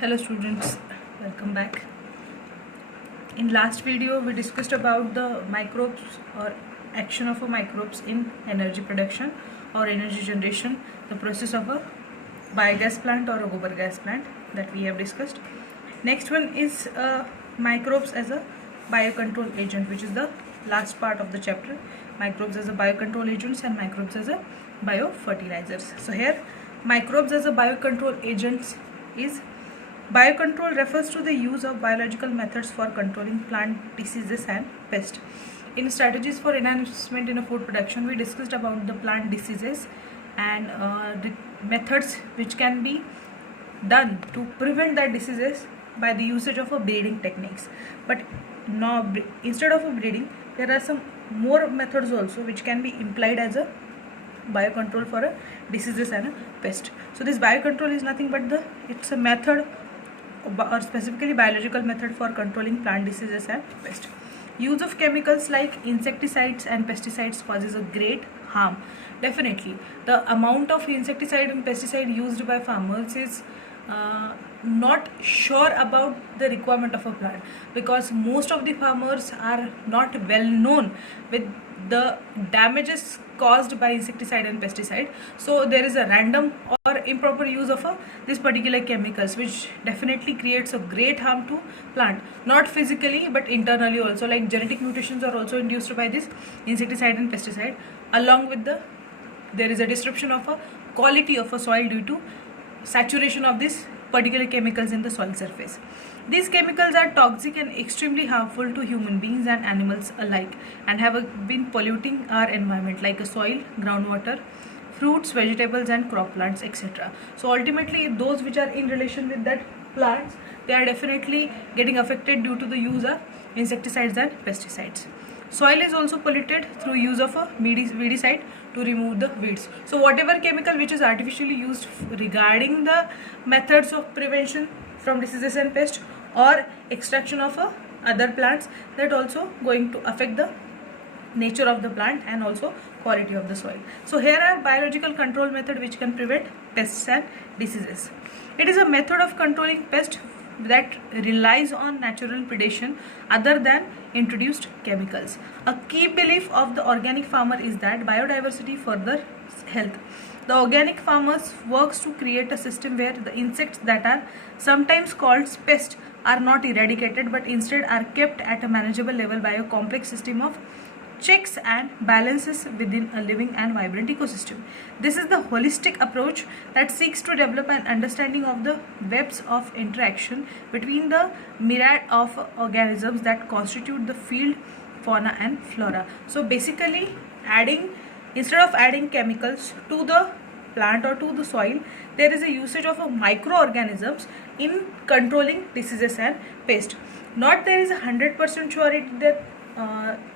Hello students, welcome back. In last video we discussed about the microbes or action of a microbes in energy production or energy generation, the process of a biogas plant or a gobar gas plant that we have discussed. Next one is microbes as a biocontrol agent, which is the last part of the chapter. Microbes as a biocontrol agents and microbes as a biofertilizers. So here microbes as a biocontrol agents is biocontrol refers to the use of biological methods for controlling plant diseases and pests. In strategies for enhancement in a food production, we discussed about the plant diseases and the methods which can be done to prevent that diseases by the usage of a breeding techniques. But now instead of a breeding, there are some more methods also which can be implied as a biocontrol for a diseases and a pest. So this biocontrol is nothing but it's a method or specifically biological method for controlling plant diseases and pests. Use of chemicals like insecticides and pesticides causes a great harm. Definitely, the amount of insecticide and pesticide used by farmers is not sure about the requirement of a plant, because most of the farmers are not well known with the damages caused by insecticide and pesticide. So there is a random or improper use of this particular chemicals, which definitely creates a great harm to plant, not physically but internally also. Like genetic mutations are also induced by this insecticide and pesticide. Along with there is a disruption of a quality of a soil due to saturation of these particular chemicals in the soil surface. These chemicals are toxic and extremely harmful to human beings and animals alike, and have been polluting our environment like a soil, groundwater, fruits, vegetables and crop plants, etc. So ultimately those which are in relation with that plants, they are definitely getting affected due to the use of insecticides and pesticides. Soil is also polluted through use of a weedicide to remove the weeds. So whatever chemical which is artificially used regarding the methods of prevention from diseases and pests or extraction of other plants, that also going to affect the nature of the plant and also quality of the soil. So here are biological control method which can prevent pests and diseases. It is a method of controlling pests that relies on natural predation other than introduced chemicals. A key belief of the organic farmer is that biodiversity further health. The organic farmers works to create a system where the insects that are sometimes called pests are not eradicated but instead are kept at a manageable level by a complex system of checks and balances within a living and vibrant ecosystem. This is the holistic approach that seeks to develop an understanding of the webs of interaction between the myriad of organisms that constitute the field fauna and flora. So basically, instead of adding chemicals to the plant or to the soil, there is a usage of microorganisms in controlling diseases and pests. Not there is 100% surety that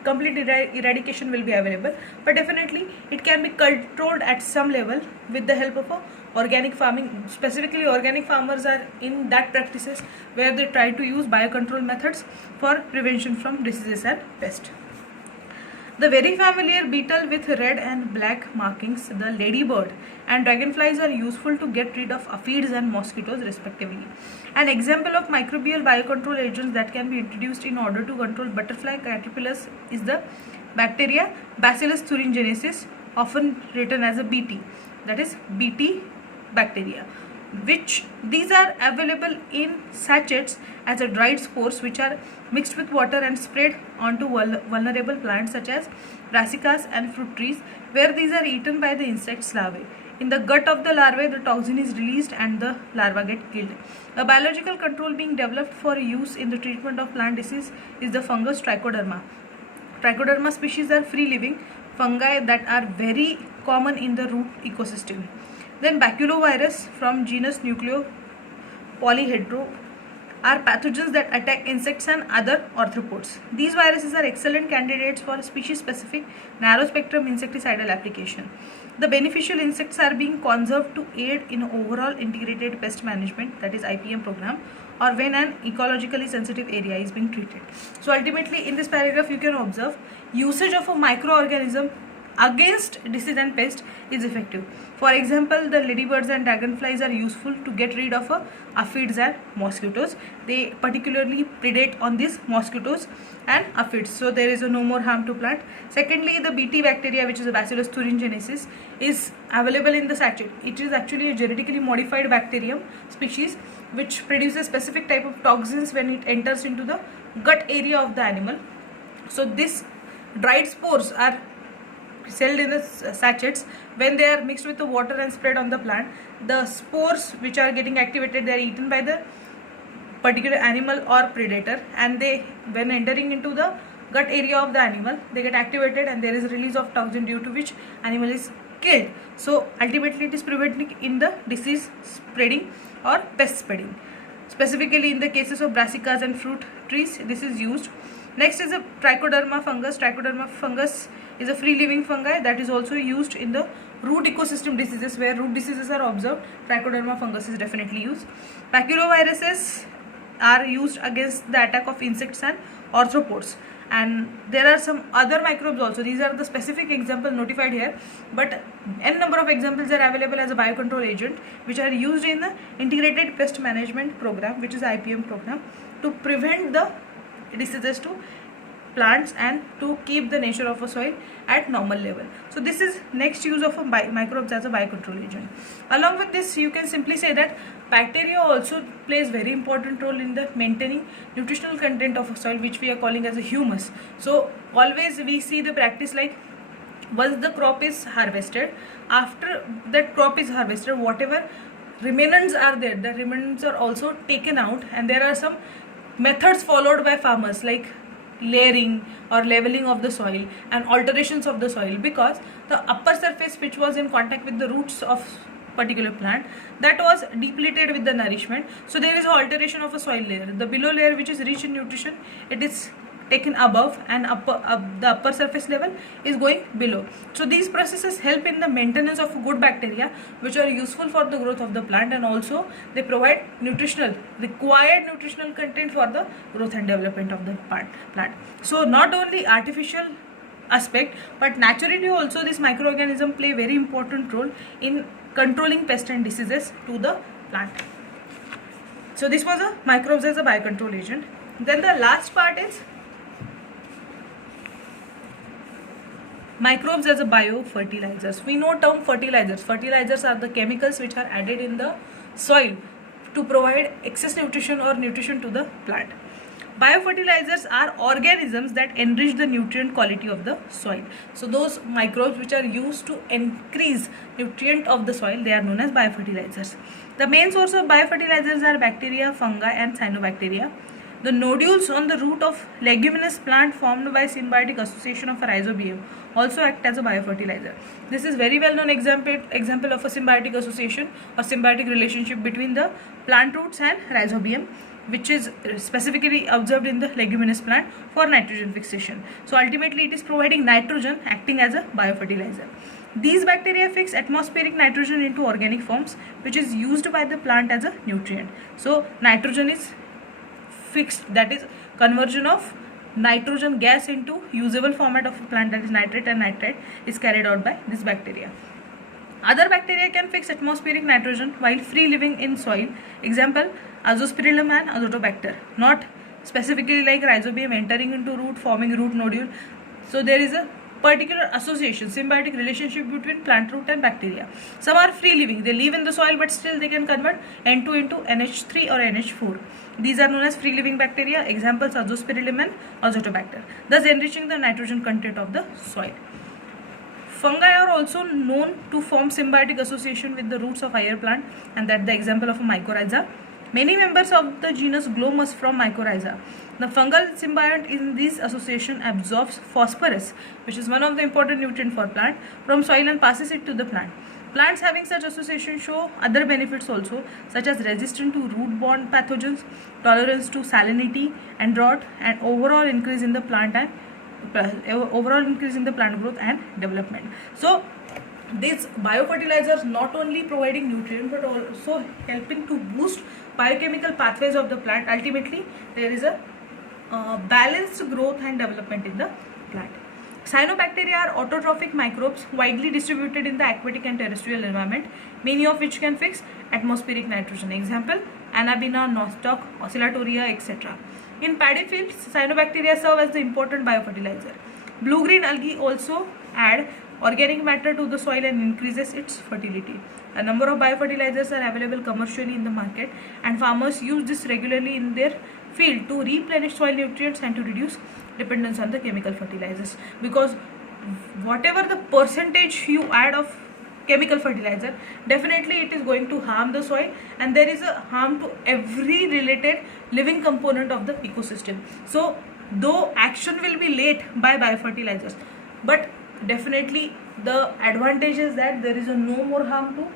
complete eradication will be available, but definitely it can be controlled at some level with the help of organic farming. Specifically, organic farmers are in that practices where they try to use biocontrol methods for prevention from diseases and pests. The very familiar beetle with red and black markings, the ladybird, and dragonflies are useful to get rid of aphids and mosquitoes respectively. An example of microbial biocontrol agents that can be introduced in order to control butterfly caterpillars is the bacteria Bacillus thuringiensis, often written as a BT, that is BT bacteria, which these are available in sachets as a dried spores which are mixed with water and spread onto vulnerable plants such as brassicas and fruit trees, where these are eaten by the insects larvae. In the gut of the larvae, the toxin is released and the larva get killed. A biological control being developed for use in the treatment of plant disease is the fungus Trichoderma. Trichoderma species are free-living fungi that are very common in the root ecosystem. Then baculovirus from genus Nucleopolyhedra are pathogens that attack insects and other arthropods. These viruses are excellent candidates for species-specific narrow-spectrum insecticidal application. The beneficial insects are being conserved to aid in overall integrated pest management, that is IPM program, or when an ecologically sensitive area is being treated. So ultimately in this paragraph you can observe usage of a microorganism against disease and pest is effective. For example, the ladybirds and dragonflies are useful to get rid of aphids and mosquitoes. They particularly predate on these mosquitoes and aphids, so there is no more harm to plant. Secondly, the Bt bacteria, which is a Bacillus thuringiensis, is available in the sachet. It is actually a genetically modified bacterium species which produces specific type of toxins when it enters into the gut area of the animal. So this dried spores are sold in the sachets. When they are mixed with the water and spread on the plant, the spores which are getting activated, they are eaten by the particular animal or predator, and they, when entering into the gut area of the animal, they get activated and there is release of toxin, due to which animal is killed. So ultimately it is preventing in the disease spreading or pest spreading. Specifically in the cases of brassicas and fruit trees, this is used. Next is a trichoderma fungus. Trichoderma fungus is a free living fungi that is also used in the root ecosystem diseases. Where root diseases are observed, trichoderma fungus is definitely used. Pachiroviruses are used against the attack of insects and arthropods, and there are some other microbes also. These are the specific example notified here, but n number of examples are available as a biocontrol agent which are used in the integrated pest management program, which is IPM program, to prevent the diseases to plants and to keep the nature of a soil at normal level. So this is next use of a microbes as a biocontrol agent. Along with this, you can simply say that bacteria also plays very important role in the maintaining nutritional content of a soil, which we are calling as a humus. So always we see the practice like, once the crop is harvested, after that crop is harvested, whatever remnants are there, the remnants are also taken out, and there are some methods followed by farmers like layering or leveling of the soil and alterations of the soil, because the upper surface which was in contact with the roots of particular plant, that was depleted with the nourishment. So there is an alteration of a soil layer. The below layer, which is rich in nutrition, it is taken above, and the upper surface level is going below. So these processes help in the maintenance of good bacteria which are useful for the growth of the plant, and also they provide required nutritional content for the growth and development of the plant. So not only artificial aspect, but naturally also this microorganism play very important role in controlling pests and diseases to the plant. So this was a microbes as a biocontrol agent. Then the last part is microbes as a biofertilizers. We know term fertilizers. Fertilizers are the chemicals which are added in the soil to provide excess nutrition or nutrition to the plant. Biofertilizers are organisms that enrich the nutrient quality of the soil. So those microbes which are used to increase nutrient of the soil, they are known as biofertilizers. The main source of biofertilizers are bacteria, fungi and cyanobacteria. The nodules on the root of leguminous plant formed by symbiotic association of a rhizobium also act as a biofertilizer. This is very well known example of a symbiotic association or symbiotic relationship between the plant roots and rhizobium, which is specifically observed in the leguminous plant for nitrogen fixation. So ultimately it is providing nitrogen, acting as a biofertilizer. These bacteria fix atmospheric nitrogen into organic forms, which is used by the plant as a nutrient. So nitrogen is fixed, that is conversion of nitrogen gas into usable format of a plant, that is nitrate and nitrite, is carried out by this bacteria. Other bacteria can fix atmospheric nitrogen while free living in soil. Example, Azospirillum and Azotobacter. Not specifically like rhizobium entering into root, forming root nodule. So there is a particular association, symbiotic relationship between plant root and bacteria. Some are free living, they live in the soil, but still they can convert N2 into NH3 or NH4. These are known as free living bacteria. Examples, Azospirillum and Azotobacter, thus enriching the nitrogen content of the soil. Fungi are also known to form symbiotic association with the roots of higher plant, and that the example of a mycorrhiza. Many members of the genus Glomus from mycorrhiza. The fungal symbiont in this association absorbs phosphorus, which is one of the important nutrient for plant, from soil and passes it to the plant. Plants having such association show other benefits also, such as resistance to root-borne pathogens, tolerance to salinity and drought, and overall increase in the plant growth and development. So these biofertilizers not only providing nutrient but also helping to boost biochemical pathways of the plant. Ultimately there is a balanced growth and development in the plant. Cyanobacteria are autotrophic microbes widely distributed in the aquatic and terrestrial environment, many of which can fix atmospheric nitrogen. Example, Anabaena, Nostoc, Oscillatoria, etc. In paddy fields, cyanobacteria serve as the important biofertilizer. Blue-green algae also add organic matter to the soil and increases its fertility. A number of biofertilizers are available commercially in the market, and farmers use this regularly in their field to replenish soil nutrients and to reduce dependence on the chemical fertilizers, because whatever the percentage you add of chemical fertilizer, definitely it is going to harm the soil, and there is a harm to every related living component of the ecosystem. So though action will be late by biofertilizers, but definitely the advantage is that there is a no more harm to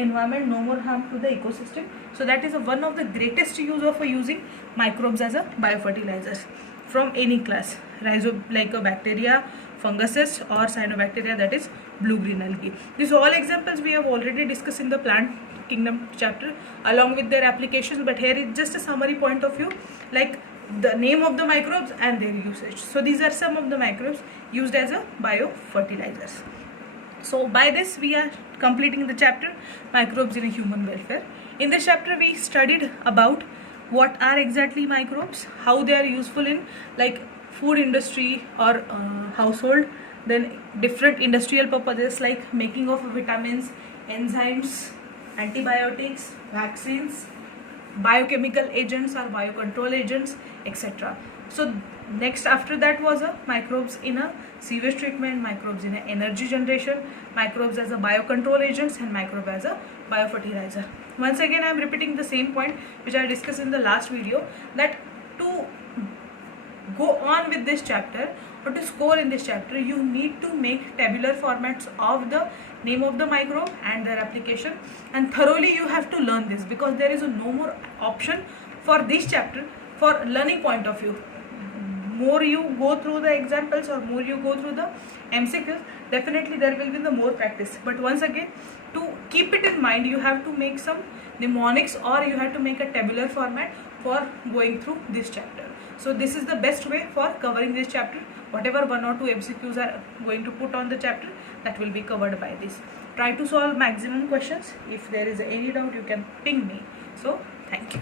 environment, no more harm to the ecosystem. So that is one of the greatest use of using microbes as a biofertilizers from any class, like a bacteria, funguses, or cyanobacteria, that is blue-green algae. These all examples we have already discussed in the plant kingdom chapter along with their applications, but here is just a summary point of view, like the name of the microbes and their usage. So these are some of the microbes used as a biofertilizers. So by this we are completing the chapter microbes in a human welfare. In this chapter we studied about what are exactly microbes, how they are useful in like food industry or household, then different industrial purposes like making of vitamins, enzymes, antibiotics, vaccines, biochemical agents or biocontrol agents, etc. So next after that was a microbes in a sewage treatment, microbes in a energy generation, microbes as a biocontrol agents, and microbe as a biofertilizer. Once again I am repeating the same point which I discussed in the last video, that to go on with this chapter or to score in this chapter, you need to make tabular formats of the name of the microbe and their application, and thoroughly you have to learn this, because there is no more option for this chapter for learning point of view. More you go through the examples or more you go through the MCQs, definitely there will be the more practice. But once again, to keep it in mind, you have to make some mnemonics or you have to make a tabular format for going through this chapter. So this is the best way for covering this chapter. Whatever 1 or 2 MCQs are going to put on the chapter, that will be covered by this. Try to solve maximum questions. If there is any doubt, you can ping me. So thank you.